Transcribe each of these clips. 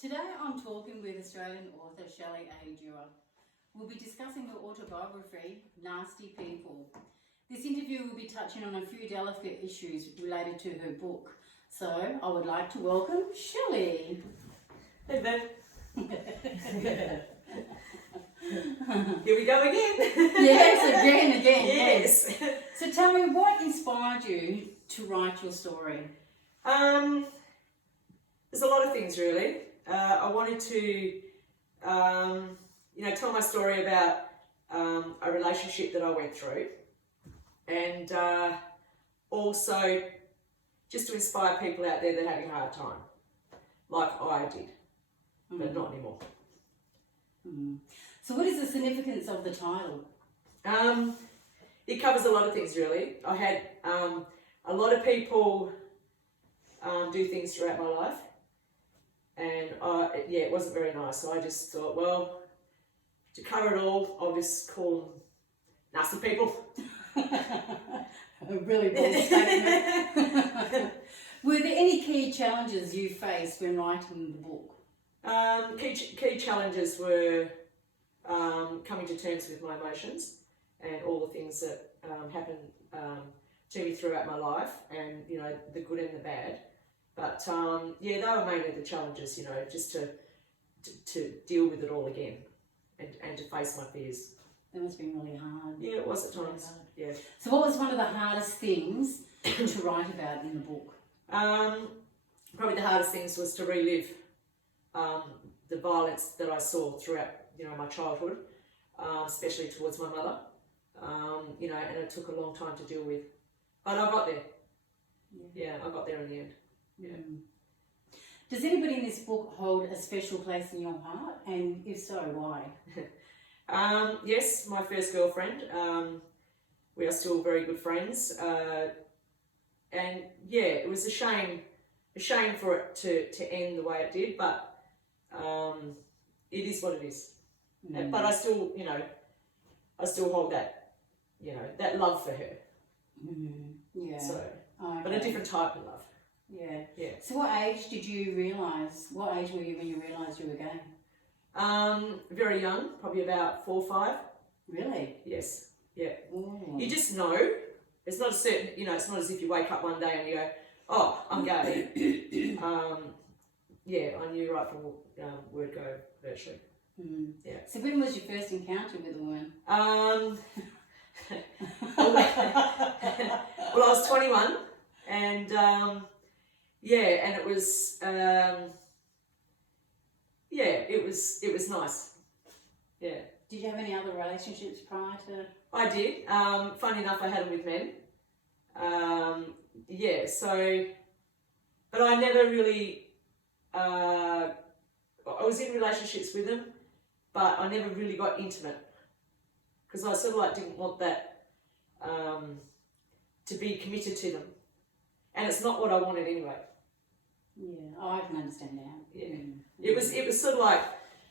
Today I'm talking with Australian author Shelley A Dewar. We'll be discussing her autobiography, Nasty People. This interview will be touching on a few delicate issues related to her book. So I would like to welcome Shelley. Hey, Bev. Here we go again. Yes, again. Yes. So tell me, what inspired you to write your story? There's a lot of things really. I wanted to, tell my story about a relationship that I went through, and also just to inspire people out there that are having a hard time, like I did, but not anymore. So what is the significance of the title? It covers a lot of things really. I had a lot of people do things throughout my life, and it wasn't very nice. So I just thought, well, to cover it all, I'll just call them nasty people. A really bold statement. Were there any key challenges you faced when writing the book? Key challenges were coming to terms with my emotions and all the things that happened to me throughout my life, and the good and the bad. But they were mainly the challenges, just to deal with it all again and to face my fears. That must have been really hard. Yeah, it was at times. Yeah. So what was one of the hardest things to write about in the book? Probably the hardest things was to relive the violence that I saw throughout, my childhood, especially towards my mother. And it took a long time to deal with, but I got there. Yeah, I got there in the end. Yeah. Does anybody in this book hold a special place in your heart? And if so, why? Yes, my first girlfriend. We are still very good friends. And yeah, it was a shame for it to end the way it did, but it is what it is. But I still, I still hold that, that love for her. Yeah. So, okay. But a different type of love. Yeah. Yeah. So what age did you realise? What age were you when you realised you were gay? Very young, probably about 4 or 5. Really? Yes. Yeah. Ooh. You just know. It's not a certain, it's not as if you wake up one day and you go, oh, I'm gay. I knew right from word go, virtually. Yeah. So when was your first encounter with a woman? Well, I was 21, and and it was it was nice. Yeah. Did you have any other relationships prior to? I did. Funny enough, I had them with men. But I never really. I was in relationships with them, but I never really got intimate because I sort of didn't want that to be committed to them, and it's not what I wanted anyway. Yeah, I can understand now. Yeah, it was sort of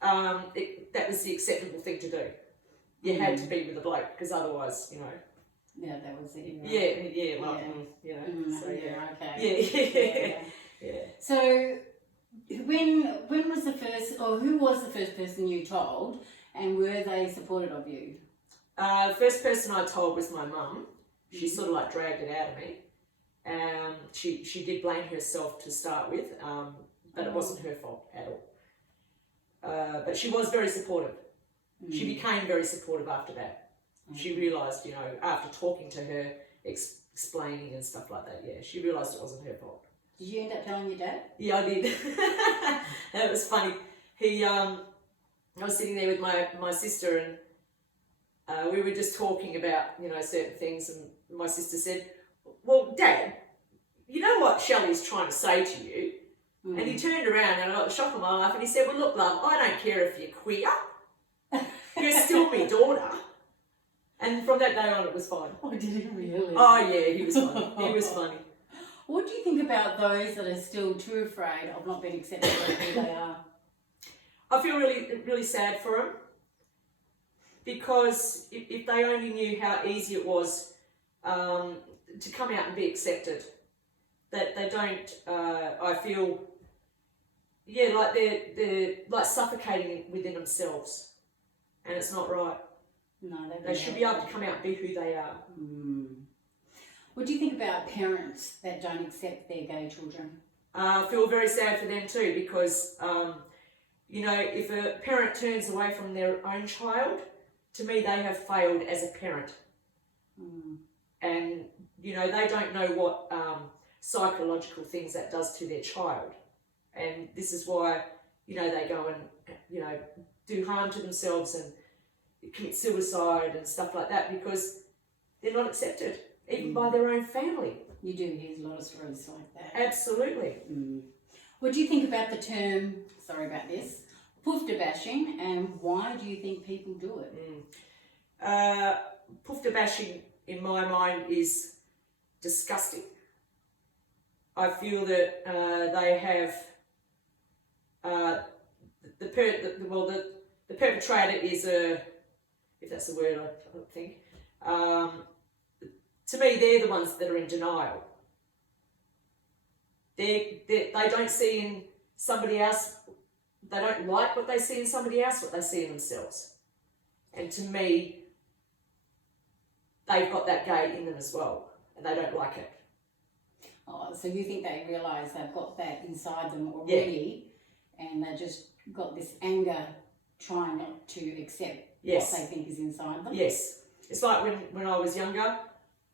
that was the acceptable thing to do. You had to be with a bloke because otherwise, Yeah, that was it. Okay. Yeah. So, when was the first, or who was the first person you told, and were they supportive of you? The first person I told was my mum. She sort of dragged it out of me. She did blame herself to start with, but it wasn't her fault at all. But she was very supportive. She became very supportive after that. She realised, after talking to her, explaining and stuff like that, she realised it wasn't her fault. Did you end up telling your dad? Yeah, I did. That was funny. I was sitting there with my sister, and we were just talking about, certain things, and my sister said, well, Dad, you know what Shelley's trying to say to you? And he turned around and I got the shock of my life, and he said, well, look, love, I don't care if you're queer. You're still my daughter. And from that day on, it was fine. Oh, did he really? Oh, yeah, he was funny. He was funny. What do you think about those that are still too afraid of not being accepted for who they are? I feel really, really sad for them, because if they only knew how easy it was to come out and be accepted, that they don't, I feel, yeah, like they're like suffocating within themselves, and it's not right. No, They should be able to come out and be who they are. What do you think about parents that don't accept their gay children? I feel very sad for them too, because you know, if a parent turns away from their own child, to me they have failed as a parent. And you know, they don't know what psychological things that does to their child, and this is why, you know, they go and, you know, do harm to themselves and commit suicide and stuff like that, because they're not accepted even by their own family. You do hear a lot of stories like that. Absolutely. What do you think about the term, sorry about this, poofta bashing, and why do you think people do it? Poofta bashing, in my mind, is disgusting. I feel that they have the perpetrator is a, if that's the word, I don't think. To me, they're the ones that are in denial. They don't see in somebody else, they don't like what they see in somebody else, what they see in themselves. And to me, they've got that gay in them as well, and they don't like it. Oh, so you think they realise they've got that inside them already, and they just got this anger trying not to accept what they think is inside them? Yes. It's like when I was younger,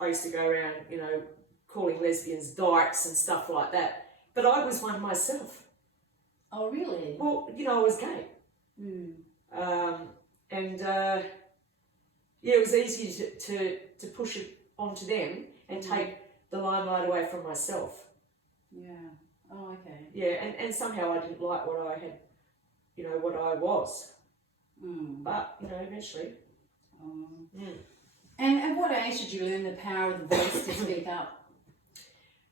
I used to go around, you know, calling lesbians dykes and stuff like that. But I was one myself. Oh, really? Well, you know, I was gay. Yeah, it was easy to push it onto them and take the limelight away from myself. Yeah. Oh, okay. Yeah, and somehow I didn't like what I had, you know, what I was. But, you know, eventually. And at what age did you learn the power of the voice to speak up?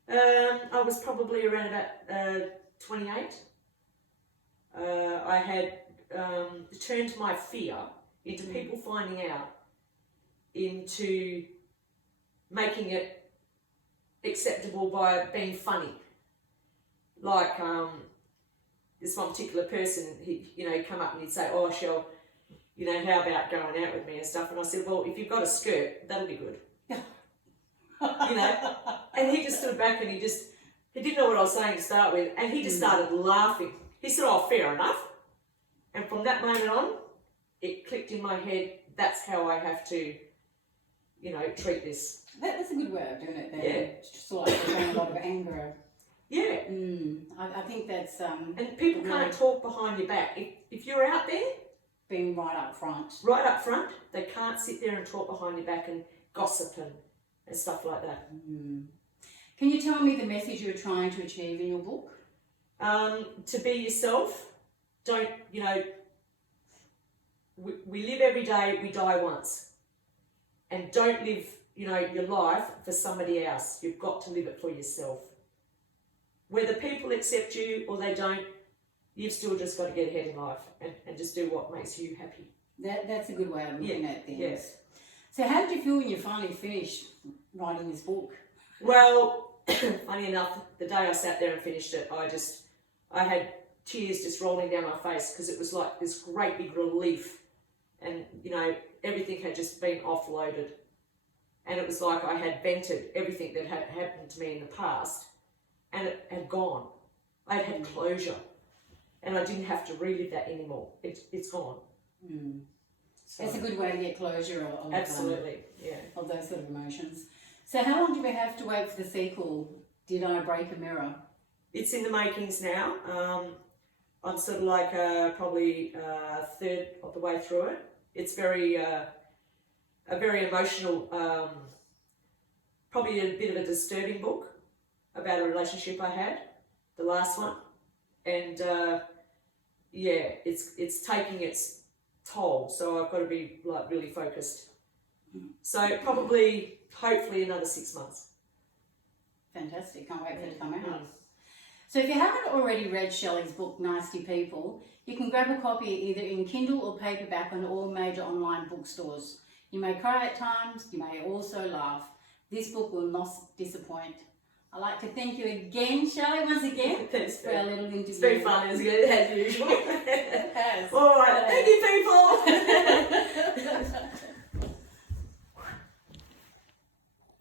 I was probably around about 28. I had turned my fear into people finding out, into making it acceptable by being funny. Like this one particular person, he'd come up and he'd say, "Oh, Shell, you know, how about going out with me and stuff?" And I said, "Well, if you've got a skirt, that'll be good." You know, and he just stood back and he didn't know what I was saying to start with, and he just started laughing. He said, "Oh, fair enough." And from that moment on, it clicked in my head, that's how I have to, you know, treat this. That's a good way of doing it then. Yeah. It's sort of like showing a lot of anger. Yeah. I think that's... and people can't talk behind your back. If you're out there... Being right up front. Right up front, they can't sit there and talk behind your back and gossip and stuff like that. Can you tell me the message you're trying to achieve in your book? To be yourself. Don't, you know, we live every day, we die once. And don't live, you know, your life for somebody else. You've got to live it for yourself. Whether people accept you or they don't, you've still just got to get ahead in life and just do what makes you happy. That's a good way of looking at things. Yes. So how did you feel when you finally finished writing this book? Well, funny enough, the day I sat there and finished it, I had tears just rolling down my face, because it was like this great big relief, and you know, everything had just been offloaded, and it was like I had vented everything that had happened to me in the past, and it had gone. I had closure, and I didn't have to relive that anymore. It's gone. So, it's a good way to get closure of absolutely, of those sort of emotions. So how long do we have to wait for the sequel, Did I Break a Mirror? It's in the makings now. I'm sort of like probably a third of the way through it. It's a very emotional, probably a bit of a disturbing book about a relationship I had, the last one, and it's taking its toll. So I've got to be like really focused. So probably, hopefully, another 6 months. Fantastic! Can't wait for it to come out. So if you haven't already read Shelley's book, Nasty People, you can grab a copy either in Kindle or paperback on all major online bookstores. You may cry at times, you may also laugh. This book will not disappoint. I'd like to thank you again, Shelley, once again, Thanks, for our little interview. It's very fun, isn't it, as usual? It has. All